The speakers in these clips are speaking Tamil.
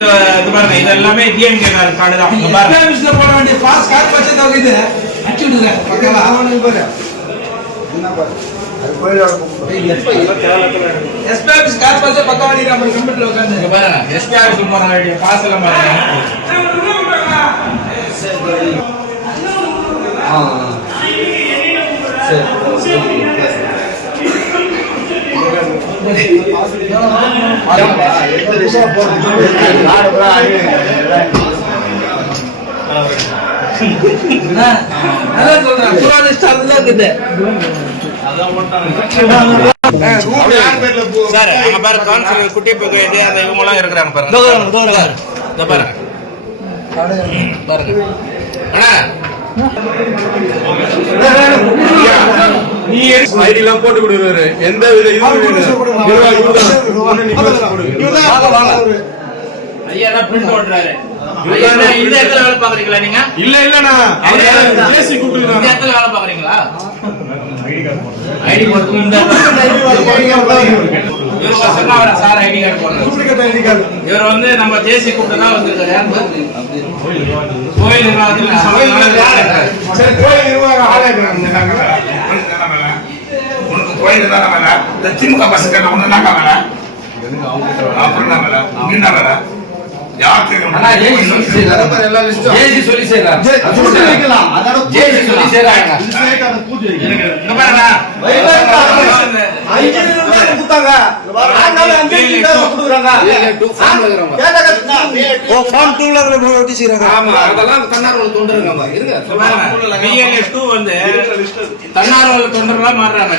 இது பாருங்க இது எல்லாமே டிஎம்கே கார்டு தான் பாருங்க. எஸ்பிஎம்ஸ்ல போட வேண்டிய பாஸ் கார்டு வச்சு தான் இது. அடிச்சு விடுங்க ஓகேவா எஸ்பிஎம்ஸ் கார்டு வச்சு பக்கம் வாடி நம்ம கம்ப்யூட்டர்ல உட்கார்ந்து இங்க பாருங்க எஸ்பிஆர் போன வேண்டிய காசு எல்லாம் பாருங்க. நல்லா சொல்றேன் புராண ஸ்டார் தான் இருக்குது சார். அங்க பாருங்க கவுன்சிலர் குட்டி பக்கம் அந்த இவங்க எல்லாம் இருக்கிறாங்க பாருங்க. பாருங்க. பாருங்க அண்ணா. நீ ஐடி எல்லாம் போட்டு கொடுக்குறாரு. எந்த வித இதுவும். ஐயா பிரிண்ட் ஓட்டுறாரு. ஐயா, என்ன இந்த இடத்துல வேலை பாக்குறீங்களா நீங்க? இல்ல இல்லண்ணா. அவர் யாரு? பேசி இந்த கூப்பிட்டு இடத்துல வேலை பாக்குறீங்களா ஐடி போட்டு இந்த இவர் சொன்னா அவர் சார் ஐடி கார்டு போடுறாரு. இவர் வந்து நம்ம ஜேசி கூப்பிட்டு தான் வந்திருக்காரு? கோயில் நிர்வாகத்தில் கோயில் நிர்வாகம் ஆளாக்குறாங்க. செய்றாங்க. இங்க பாருங்க. ஆமா. அதெல்லாம் தன்னார்வல தொண்டருங்க இருங்க. இங்க பாருங்க. BLA 2 வந்து தன்னார்வல தொண்டர்களா மாறுறாங்க.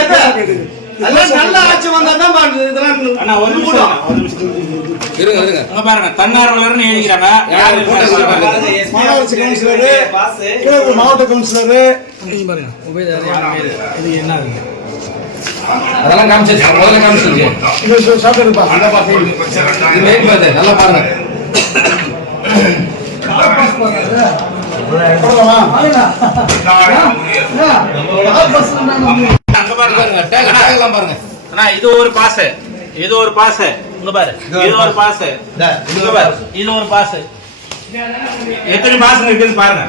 தேடுங்க அவர் தன்னார்வல இங்க பாருங்க அண்ணா ஒரு நிமிஷம் ஒரு நிமிஷம். இருங்க இருங்க. பாருங்க தன்னார்வலர்னு எழுதிக்கிறாங்க. மாநகராட்சி கவுன்சிலரு கவுன்சிலரு. அதெல்லாம் காமிச்சிருச்சு முதல்ல காமிச்சிருச்சு எடுப்பா இது பாத்து நல்லா பாருங்க. போடலாமா அங்க பாருங்க பாருங்க. டேக் டேக் எல்லாம் பாருங்க. அண்ணா இது ஒரு பாஸ் இது ஒரு பாஸ் இங்க பாரு. இது ஒரு பாஸ் இங்க பாரு. இது ஒரு பாஸ் எத்தனை பாஸ் இருக்குன்னு பாருங்க.